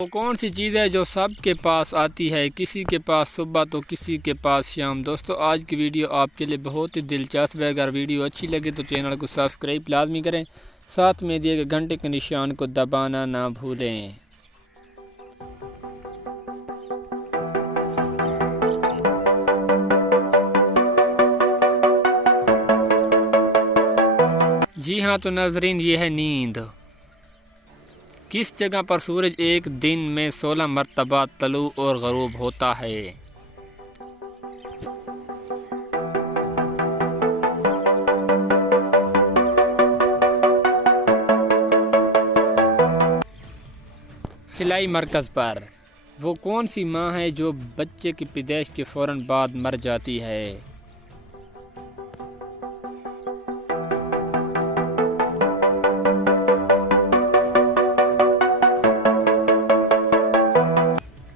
वो कौन सी चीज़ है जो सबके पास आती है, किसी के पास सुबह तो किसी के पास शाम। दोस्तों आज की वीडियो आपके लिए बहुत ही दिलचस्प है। अगर वीडियो अच्छी लगे तो चैनल को सब्सक्राइब लाजमी करें, साथ में दिए गए घंटे के निशान को दबाना ना भूलें। जी हाँ, तो नाजरीन ये है नींद। किस जगह पर सूरज एक दिन में 16 मरतबा तलू और ग़रूब होता है? खिलाई मरकज़ पर। वो कौन सी माँ है जो बच्चे की पैदाइश के फ़ौरन बाद मर जाती है?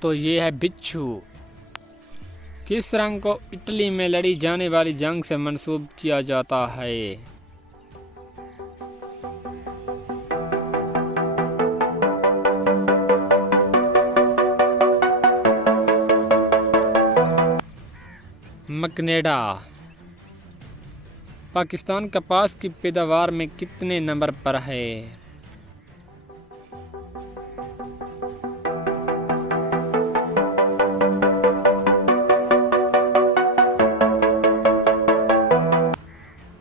तो ये है बिच्छू। किस रंग को इटली में लड़ी जाने वाली जंग से मंसूब किया जाता है? मकनेडा। पाकिस्तान कपास की पैदावार में कितने नंबर पर है?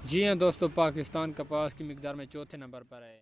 जी हाँ दोस्तों, पाकिस्तान कपास की मिकदार में चौथे नंबर पर है।